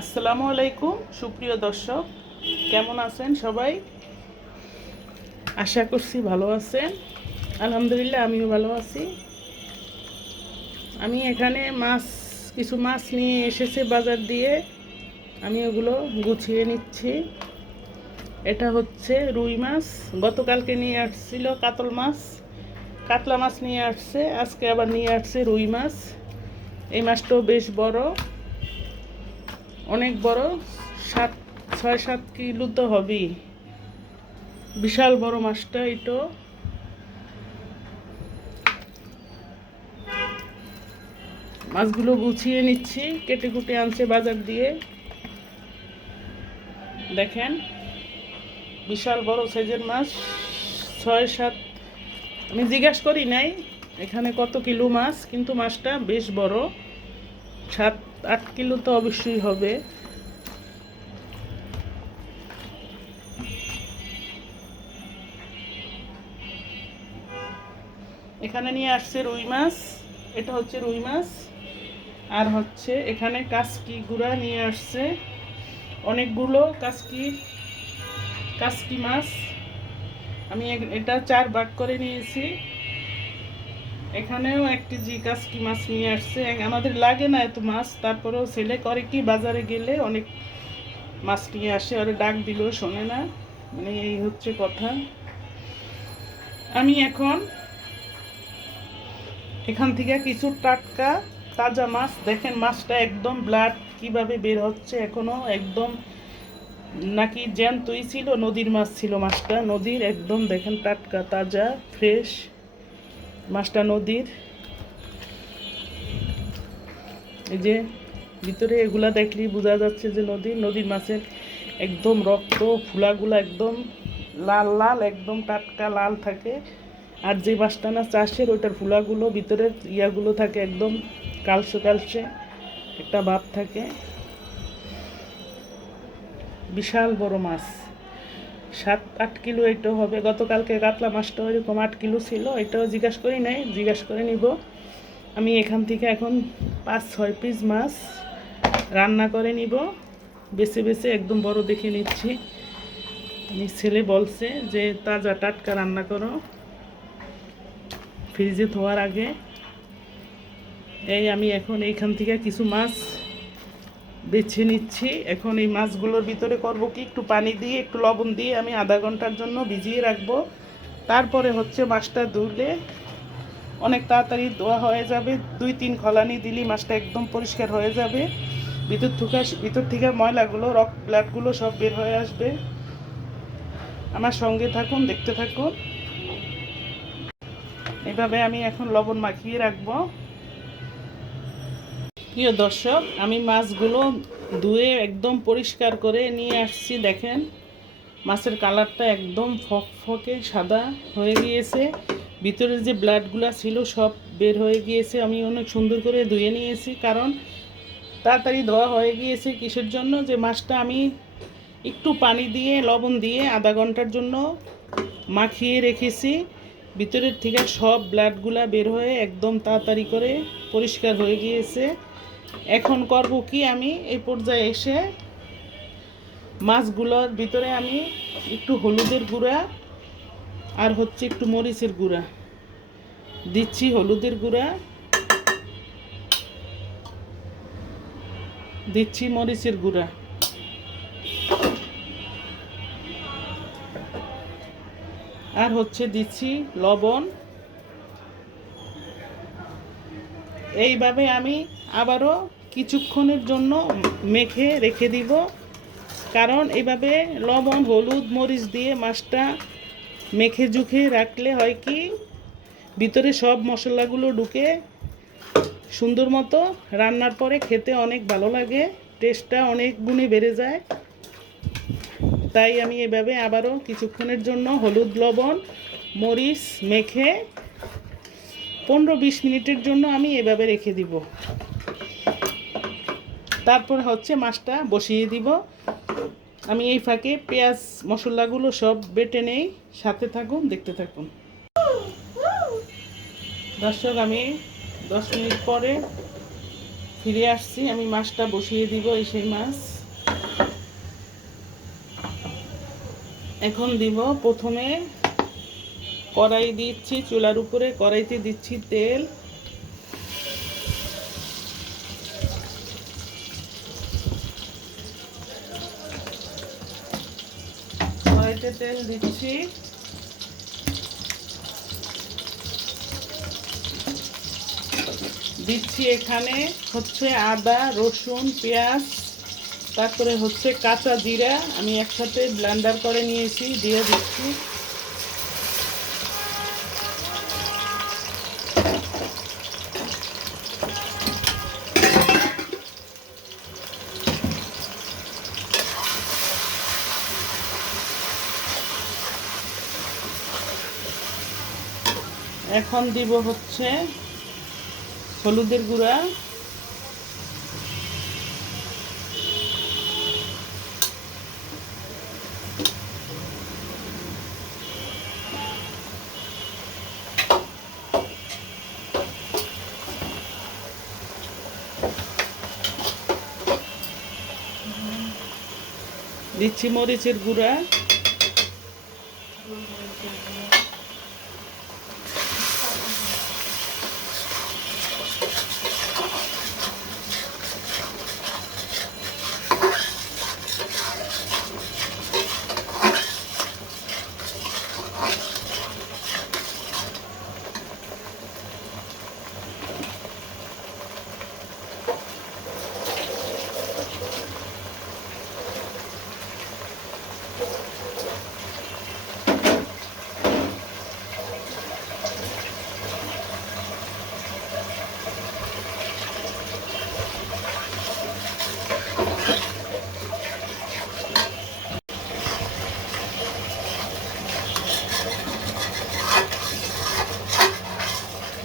আসসালামু আলাইকুম সুপ্রিয় দর্শক, কেমন আছেন সবাই? আশা করছি ভালো আছেন। আলহামদুলিল্লাহ আমিও ভালো আছি। আমি এখানে কিছু মাছ নিয়ে এসেছি বাজার দিয়ে। আমি ওগুলো গুছিয়ে নিচ্ছি। এটা হচ্ছে রুই মাছ, গতকালকে নিয়ে আসছিল কাতলা মাছ নিয়ে আসছে, আজকে আবার নিয়ে আসছে রুই মাছ। এই মাছটাও বেশ বড়, অনেক বড়, 6-7 কিলো তো হবেই। বিশাল বড় মাছটা। এটা মাছগুলো গুছিয়ে নিচ্ছি, কেটে কুটে আনছে বাজার দিয়ে। দেখেন, বিশাল বড় সাইজের মাছ, 6-7। আমি জিজ্ঞাসা করি নাই এখানে কত কিলো মাছ, কিন্তু মাছটা বেশ বড়, 7-8 কিলো তো অবশ্যই হবে। এখানে নিয়ে আসছে রুই মাছ। এটা হচ্ছে রুই মাছ। আর হচ্ছে এখানে কাসকি গুঁড়া নিয়ে আসছে অনেকগুলো কাসকি মাছ। আমি এটা 4 ভাগ করে নিয়েছি। এখানেও 1 কেজি কাসকি মাছ নিয়ে আসছে। আমাদের লাগে না এত মাছ, তারপরেও ছেলে করে কি বাজারে গেলে অনেক মাছ নিয়ে আসে, ওরা ডাক দিলেও শোনে না, মানে এই হচ্ছে কথা। আমি এখান থেকে কিছু টাটকা তাজা মাছ, দেখেন মাছটা একদম ব্লাড কিভাবে বের হচ্ছে এখনো, একদম নাকি জ্যান্তই ছিল, নদীর মাছ ছিল মাছটা, নদীর একদম, দেখেন টাটকা তাজা ফ্রেশ মাছটা নদীর। এই যে ভিতরে এগুলা দেখলেই বোঝা যাচ্ছে যে নদীর মাছের একদম রক্ত ফুলাগুলো একদম লাল লাল, একদম টাটকা লাল থাকে। আর যে মাছটা না চাষের, ওইটার ফুলাগুলো ভিতরের ইয়াগুলো থাকে একদম কালচে কালচে একটা ভাব থাকে। বিশাল বড় মাছ, 7-8 কিলো এটাও হবে। গতকালকে কাতলা মাছটা ওইরকম 8 কিলো ছিল, এটাও জিজ্ঞাসা করি নাই, জিজ্ঞাসা করে নিব। আমি এখান থেকে এখন 5-6 পিস মাছ রান্না করে নিব, বেছে বেছে একদম বড় দেখে নিচ্ছি। আমি ছেলে বলছে যে তাজা টাটকা রান্না করো ফ্রিজে ধোয়ার আগে। এই আমি এখন এইখান থেকে কিছু মাছ বেছে নিচ্ছি। এখন এই মাছগুলোর ভিতরে করব কি, একটু পানি দিয়ে একটু লবণ দিয়ে আমি আধা ঘন্টার জন্য ভিজিয়ে রাখবো। তারপরে হচ্ছে মাছটা ধুলে অনেক তাড়াতাড়ি ধোয়া হয়ে যাবে। 2-3 খলানি দিলেই মাছটা একদম পরিষ্কার হয়ে যাবে। ভিতর থেকে ময়লাগুলো, ব্লাডগুলো সব বের হয়ে আসবে। আমার সঙ্গে থাকুন, দেখতে থাকুন। এভাবে আমি এখন লবণ মাখিয়ে রাখবো। প্রিয় দর্শক, আমি মাছগুলো ধুয়ে একদম পরিষ্কার করে নিয়ে আসছি। দেখেন মাছের কালারটা একদম ফকফকে সাদা হয়ে গিয়েছে, ভিতরের যে ব্লাডগুলো ছিল সব বের হয়ে গিয়েছে। আমি অনেক সুন্দর করে ধুয়ে নিয়েছি, কারণ তাড়াতাড়ি ধোয়া হয়ে গিয়েছে। কিসের জন্য, যে মাছটা আমি একটু পানি দিয়ে লবণ দিয়ে আধা ঘন্টার জন্য মাখিয়ে রেখেছি, ভিতরের থেকে সব ব্লাডগুলা বের হয়ে একদম তাড়াতাড়ি করে পরিষ্কার হয়ে গিয়েছে। এখন করব কি, আমি এই পর্যায়ে এসে মাছগুলোর ভিতরে আমি একটু হলুদের গুঁড়া আর হচ্ছে একটু মরিচের গুঁড়া দিচ্ছি। হলুদের গুঁড়া দিচ্ছি, মরিচের গুঁড়া, আর হচ্ছে দিচ্ছি লবণ। এইভাবে আমি আবারও কিছুক্ষণের জন্য মেখে রেখে দিব, কারণ এইভাবে লবণ হলুদ মরিচ দিয়ে মাছটা মেখে জুখে রাখলে হয় কি, ভিতরে সব মশলাগুলো ঢুকে সুন্দর মতো রান্নার পরে খেতে অনেক ভালো লাগে, টেস্টটা অনেক গুণে বেড়ে যায়। তাই আমি এভাবে আবারও কিছুক্ষণের জন্য হলুদ লবণ মরিচ মেখে 15-20 মিনিটের জন্য আমি এভাবে রেখে দিব। তারপর হচ্ছে মাছটা বসিয়ে দিব। আমি এই ফাঁকে পেঁয়াজ মশলাগুলো সব বেটে নেই, সাথে থাকুন, দেখতে থাকুন। দর্শক, আমি 10 মিনিট পরে ফিরে আসছি, আমি মাছটা বসিয়ে দিব। এই সেই মাছ এখন দিব। প্রথমে কড়াই দিচ্ছি চুলার উপরে, কড়াইতে দিচ্ছি তেল। কড়াইতে তেল দিচ্ছি, এখানে হচ্ছে আদা, রসুন, পেঁয়াজ, তারপরে হচ্ছে কাঁচা জিরা আমি একসাথে ব্লেন্ডার করে নিয়েছি, দিয়ে দিচ্ছি। এখন দিব হচ্ছে হলুদের গুঁড়া, দিচ্ছি মরিচের গুঁড়া,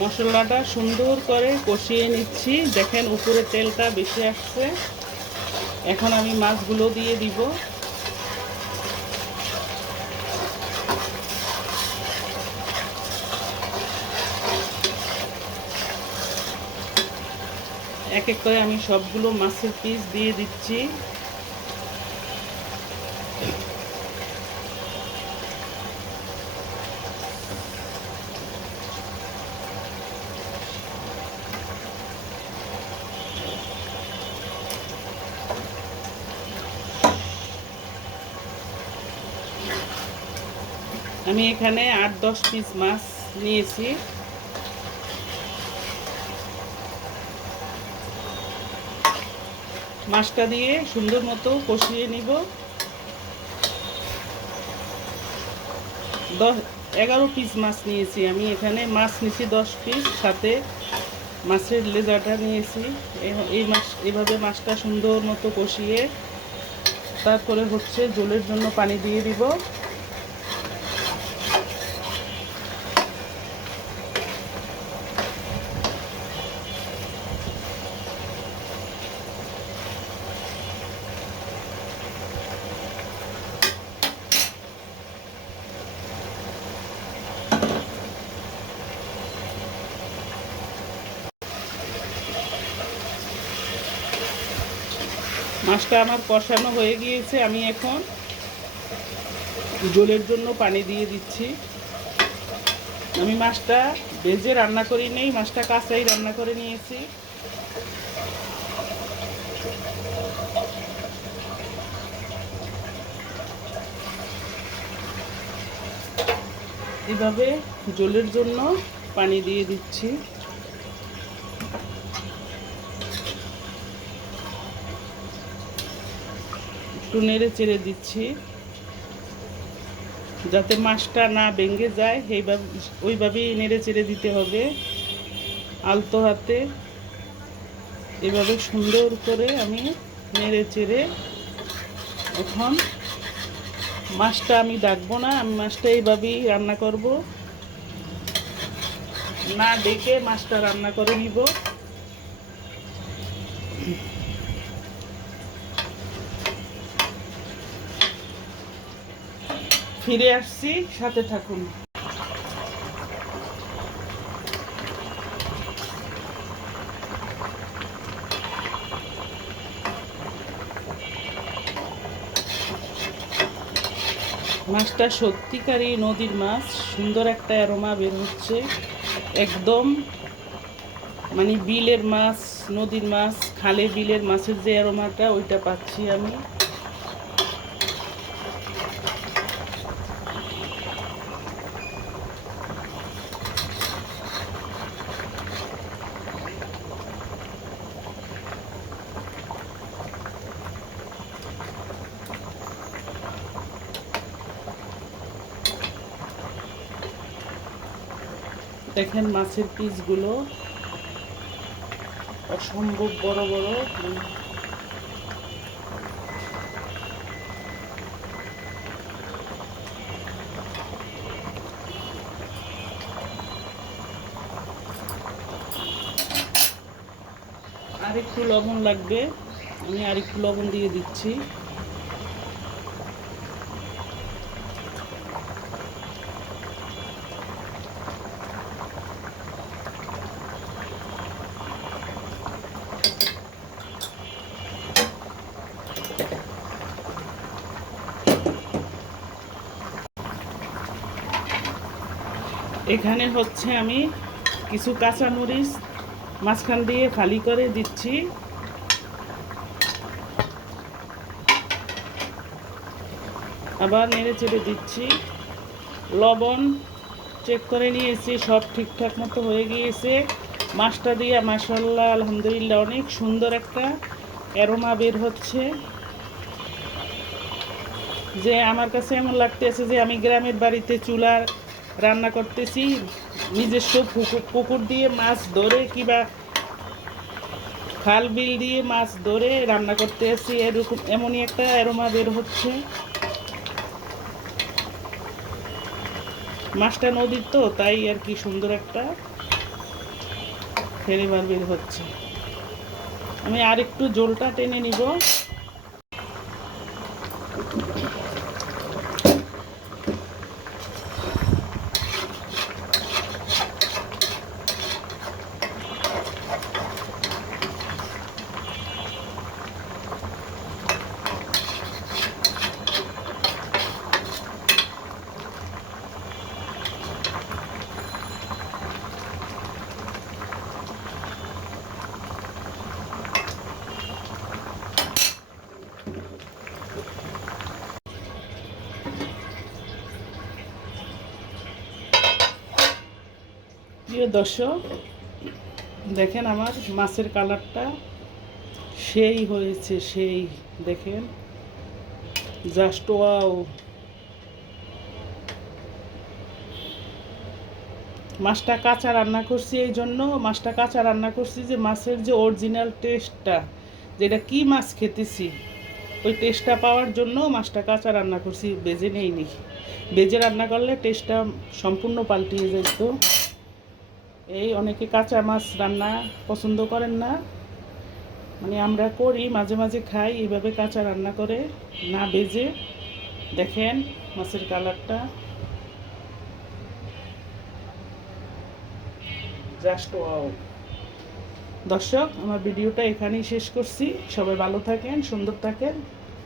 মশলাটা সুন্দর করে কষিয়ে নিচ্ছি। দেখেন উপরে তেলটা বেশি আসছে। এখন আমি মাছগুলো দিয়ে দিব। এক এক করে আমি সবগুলো মাছের পিস দিয়ে দিচ্ছি। আমি এখানে 8-10 পিস মাছ নিয়েছি। মাছটা দিয়ে সুন্দর মতো কষিয়ে নিব। 11 পিস মাছ নিয়েছি আমি, এখানে মাছ নিয়েছি 10 পিস, সাথে মাছের লেজাটা নিয়েছি। এইভাবে মাছটা সুন্দর মতো কষিয়ে তারপরে হচ্ছে ঝোলের জন্য পানি দিয়ে দিব। মাছটা আমার কষানো হয়ে গিয়েছে, আমি এখন ঝোলের জন্য পানি দিয়ে দিচ্ছি। আমি মাছটা ভেজে রান্না করি নেই, মাছটা কাঁচাই রান্না করে নিয়েছি। এভাবে ঝোলের জন্য পানি দিয়ে দিচ্ছি। একটু নেড়ে চেড়ে দিচ্ছি যাতে মাছটা না ভেঙে যায়, ওইভাবেই নেড়ে চেড়ে দিতে হবে আলতো হাতে। এভাবে সুন্দর করে আমি নেড়ে চেড়ে এখন মাছটা আমি ডাকবো না, আমি মাছটা এইভাবেই রান্না করব, না ডেকে মাছটা রান্না করে নিব। ফিরে আসছি, সাথে থাকুন। মাছটা সত্যিকারই নদীর মাছ, সুন্দর একটা অ্যারোমা বের হচ্ছে একদম, মানে বিলের মাছ, নদীর মাছ, খালে বিলের মাছের যে অ্যারোমাটা ওইটা পাচ্ছি আমি। দেখেন মাছের পিসগুলো অসম্ভব বড় বড়। আর একটু লবণ লাগবে, আমি আর একটু লবণ দিয়ে দিচ্ছি। এখানে হচ্ছে আমি কিছু কাঁচামরিচ মাঝখান দিয়ে ফালি করে দিচ্ছি। আবার নেড়ে চেড়ে দিচ্ছি। লবণ চেক করে নিয়েছি, সব ঠিকঠাক মতো হয়ে গিয়েছে। মাছটা দিয়ে মাশাআল্লাহ আলহামদুলিল্লাহ অনেক সুন্দর একটা অ্যারোমা বের হচ্ছে, যে আমার কাছে এমন লাগতেছে যে আমি গ্রামের বাড়িতে চুলার রান্না করতেছি, নিজস্ব পুকুর দিয়ে মাছ ধরে কিংবা খাল বিল দিয়ে মাছ ধরে রান্না করতে আসি, এরকম এমনই একটা অ্যারোমা বের হচ্ছে। মাছটা নদীর তো, তাই আর কি সুন্দর একটা ফ্লেভার বের হচ্ছে। আমি আর একটু ঝোলটা টেনে নিব। প্রিয় দর্শক, দেখেন আমার মাছের কালারটা সেই হয়েছে, সেই দেখেন, জাস্ট ওয়াও। মাছটা কাঁচা রান্না করছি, এই জন্য মাছটা কাঁচা রান্না করছি যে মাছের যে অরিজিনাল টেস্টটা, যেটা কি মাছ খেতেছি ওই টেস্টটা পাওয়ার জন্য মাছটা কাঁচা রান্না করছি, বেজে নেইনি। বেজে রান্না করলে টেস্টটা সম্পূর্ণ পাল্টিয়ে যেত। এই অনেকে কাঁচা মাছ রান্না পছন্দ করেন না, মানে আমরা করি মাঝে মাঝে খাই এইভাবে কাঁচা রান্না করে, না বেজে। দেখেন মাছের কালারটা জাস্ট ওয়াও। দর্শক, আমার ভিডিওটা এখানেই শেষ করছি। সবাই ভালো থাকেন, সুন্দর থাকেন।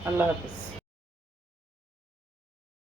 আল্লাহ হাফেজ।